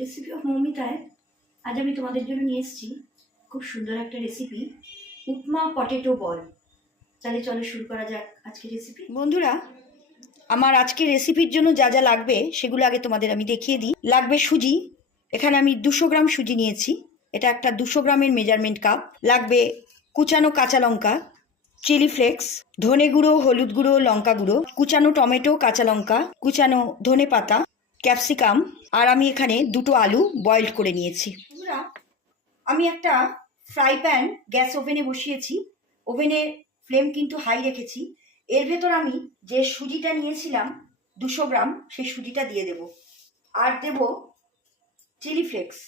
Recipe of মৌমিতায় আজ আমি তোমাদের জন্য নিয়ে এসেছি খুব সুন্দর একটা রেসিপি, উপমা পটেটো বল। তাহলে চলো শুরু করা যাক আজকের রেসিপি। বন্ধুরা, আমার আজকের রেসিপির জন্য যা যা লাগবে সেগুলো আগে তোমাদের আমি দেখিয়ে দিই। লাগবে সুজি, এখানে আমি 200 গ্রাম সুজি নিয়েছি, এটা একটা 200 গ্রামের মেজারমেন্ট কাপ। লাগবে কুচানো কাঁচা লঙ্কা, চিলি ফ্লেক্স, ধনে গুঁড়ো, হলুদ গুঁড়ো, লঙ্কা গুঁড়ো, কুচানো টমেটো, কাঁচা লঙ্কা, কুচানো ধনে পাতা, ক্যাপসিকাম, আর আমি এখানে 2টো আলু বয়েলড করে নিয়েছি। বন্ধুরা, আমি একটা ফ্রাই প্যান গ্যাস ওভেনে বসিয়েছি, ওভেনের ফ্লেম কিন্তু হাই রেখেছি। এর ভেতর আমি যে সুজিটা নিয়েছিলাম 200 গ্রাম, সেই সুজিটা দিয়ে দেব, আর দেব চিলি ফ্লেক্স,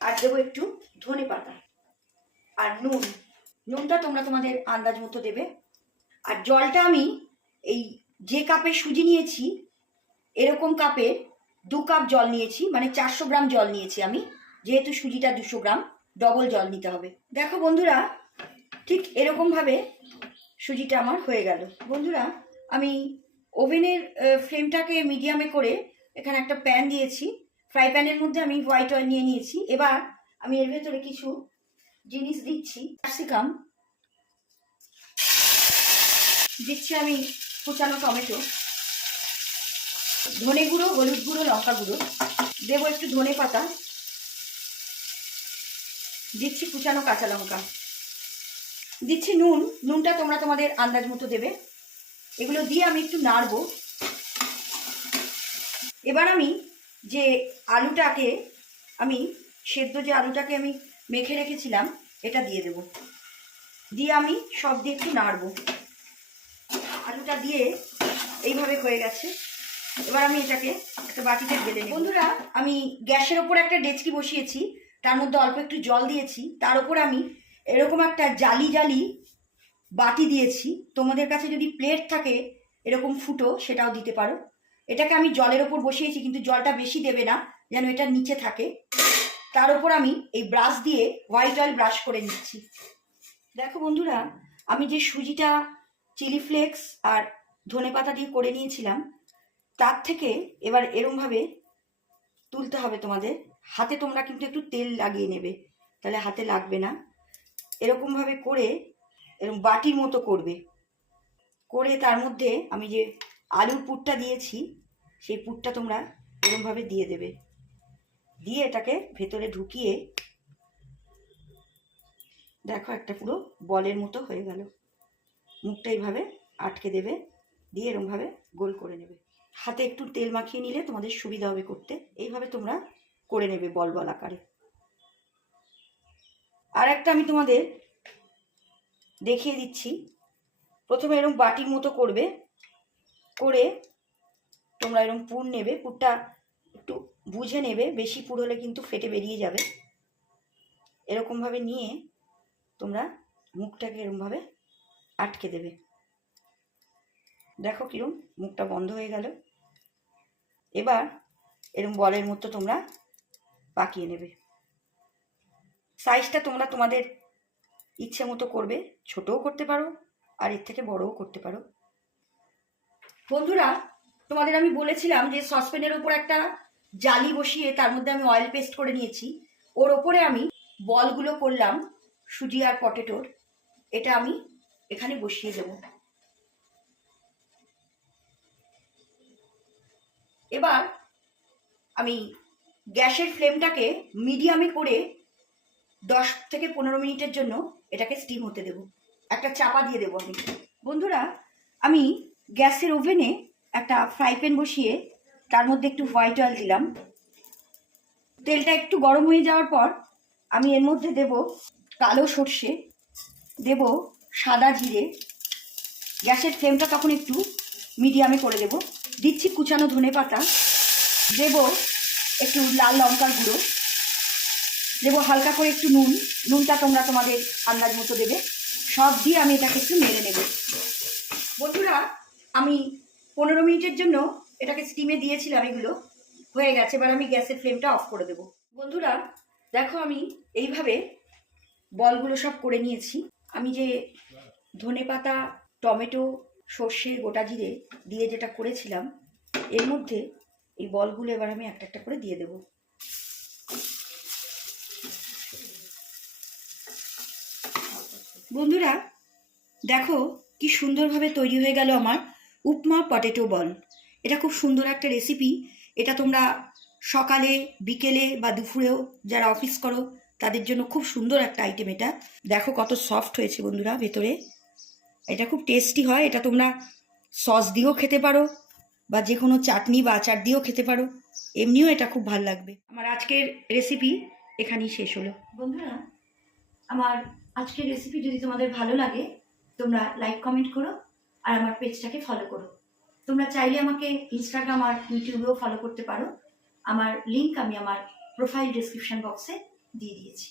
আর দেবো একটু ধনে পাতা, আর নুনটা তোমরা তোমাদের আন্দাজ মতো দেবে। আর জলটা আমি এই যে কাপে সুজি নিয়েছি এরকম কাপে 2 কাপ জল নিয়েছি, মানে 400 গ্রাম জল নিয়েছি আমি, যেহেতু সুজিটা 200 গ্রাম, ডবল জল নিতে হবে। দেখো বন্ধুরা, ঠিক এরকমভাবে সুজিটা আমার হয়ে গেল। বন্ধুরা, আমি ওভেনের ফ্লেমটাকে মিডিয়ামে করে এখানে একটা প্যান দিয়েছি, ফ্রাই প্যানের মধ্যে আমি হোয়াইট অয়েল নিয়ে নিয়েছি। এবার আমি এর ভেতরে কিছু জিনিস দিচ্ছি। ক্যাপসিকাম দিচ্ছি, আমি কুচানো টমেটো, ধনে গুঁড়ো, হলুদ গুঁড়ো, লঙ্কা গুঁড়ো, দেবো একটু ধনে পাতা, দিচ্ছি কুচানো কাঁচা লঙ্কা, দিচ্ছি নুনটা তোমরা তোমাদের আন্দাজ মতো দেবে। এগুলো দিয়ে আমি একটু নাড়বো। এবার আমি যে আলুটাকে আমি সেদ্ধ যে আলুটাকে আমি মেখে রেখেছিলাম এটা দিয়ে দেব, দিয়ে আমি সব দিয়ে একটু নাড়বো। আলুটা দিয়ে এইভাবে হয়ে গেছে। এবার আমি এটাকে একটা বাটিতে ঢেলে নেব। বন্ধুরা, আমি গ্যাসের ওপর একটা ডেচকি বসিয়েছি, তার মধ্যে অল্প একটু জল দিয়েছি, তার উপর আমি এরকম একটা জালি বাটি দিয়েছি। তোমাদের কাছে যদি প্লেট থাকে এরকম ফুটো, সেটাও দিতে পারো। এটাকে আমি জলের ওপর বসিয়েছি, কিন্তু জলটা বেশি দেবে না, যেন এটা নিচে থাকে। তার উপর আমি এই ব্রাশ দিয়ে হোয়াইট অয়েল ব্রাশ করে নিচ্ছি। দেখো বন্ধুরা, আমি যে সুজিটা চিলি ফ্লেক্স আর ধনে পাতা দিয়ে করে নিয়েছিলাম, তার থেকে এবার এরমভাবে তুলতে হবে তোমাদের। হাতে তোমরা কিন্তু একটু তেল লাগিয়ে নেবে, তাহলে হাতে লাগবে না। এরকমভাবে করে এরকম বাটির মতো করবে, করে তার মধ্যে আমি যে আলুর পুরটা দিয়েছি সেই পুরটা তোমরা এরকমভাবে দিয়ে দেবে, দিয়ে এটাকে ভেতরে ঢুকিয়ে দেখো একটা পুরো বলের মতো হয়ে গেল। মুখটা এইভাবে আটকে দেবে, দিয়ে এরকমভাবে গোল করে নেবে। হাতে একটু তেল মাখিয়ে নিলে তোমাদের সুবিধা হবে করতে। এইভাবে তোমরা করে নেবে বল বল আকারে। আর একটা আমি তোমাদের দেখিয়ে দিচ্ছি। প্রথমে এরকম বাটির মতো করবে, করে তোমরা এরকম পুর নেবে, পুরটা একটু বুঝে নেবে, বেশি পুর হলে কিন্তু ফেটে বেরিয়ে যাবে। এরকমভাবে নিয়ে তোমরা মুখটাকে এরকমভাবে আটকে দেবে। দেখো কিরম মুখটা বন্ধ হয়ে গেল। এবার এরকম বলের মতো তোমরা পাকিয়ে নেবে। সাইজটা তোমরা তোমাদের ইচ্ছে মতো করবে, ছোটও করতে পারো আর এর থেকে বড়ও করতে পারো। বন্ধুরা, তোমাদের আমি বলেছিলাম যে সসপ্যানের ওপর একটা জালি বসিয়ে তার মধ্যে আমি অয়েল পেস্ট করে নিয়েছি, ওর ওপরে আমি বলগুলো করলাম সুজি আর পটেটোর। এটা আমি এখানে বসিয়ে দেব। এবার আমি গ্যাসের ফ্লেমটাকে মিডিয়ামে করে 10 থেকে 15 মিনিটের জন্য এটাকে স্টিম হতে দেব। একটা চাপা দিয়ে দেবো আমি। বন্ধুরা, আমি গ্যাসের ওভেনে একটা ফ্রাই প্যান বসিয়ে তার মধ্যে একটু হোয়াইট অয়েল দিলাম। তেলটা একটু গরম হয়ে যাওয়ার পর আমি এর মধ্যে দেব কালো সর্ষে, দেব সাদা জিরে। গ্যাসের ফ্লেমটা তখন একটু মিডিয়ামে করে দেব। দিচ্ছি কুচানো ধনে পাতা, দেব একটু লাল লঙ্কার গুঁড়ো, দেবো হালকা করে একটু নুনটা তোমরা তোমাদের আন্দাজ মতো দেবে। সব দিয়ে আমি এটাকে একটু নেড়ে নেব। বন্ধুরা, আমি 15 মিনিটের জন্য এটাকে স্টিমে দিয়েছিলাম, এগুলো হয়ে গেছে। এবার আমি গ্যাসের ফ্লেমটা অফ করে দেব। বন্ধুরা দেখো, আমি এইভাবে বলগুলো সব করে নিয়েছি। আমি যে ধনে পাতা, টমেটো, সর্ষে, গোটা জিরে দিয়ে যেটা করেছিলাম, এর মধ্যে এই বলগুলো এবার আমি একটা একটা করে দিয়ে দেবো। বন্ধুরা দেখো কি সুন্দরভাবে তৈরি হয়ে গেল আমার উপমা পটেটো বল। এটা খুব সুন্দর একটা রেসিপি। এটা তোমরা সকালে, বিকেলে বা দুপুরেও যারা অফিস করো তাদের জন্য খুব সুন্দর একটা আইটেম এটা। দেখো কত সফট হয়েছে বন্ধুরা ভেতরে। এটা খুব টেস্টি হয়। এটা তোমরা সস দিয়েও খেতে পারো বা যে কোনো চাটনি বা আচার দিয়েও খেতে পারো, এমনিও এটা খুব ভালো লাগবে। আমার আজকের রেসিপি এখানেই শেষ হলো। বন্ধুরা আমার আজকের রেসিপি যদি তোমাদের ভালো লাগে তোমরা লাইক কমেন্ট করো আর আমার পেজটাকে ফলো করো। তোমরা চাইলে আমাকে ইনস্টাগ্রাম আর ইউটিউবেও ফলো করতে পারো। আমার লিঙ্ক আমি আমার প্রোফাইল ডেসক্রিপশন বক্সে দিয়ে দিয়েছি।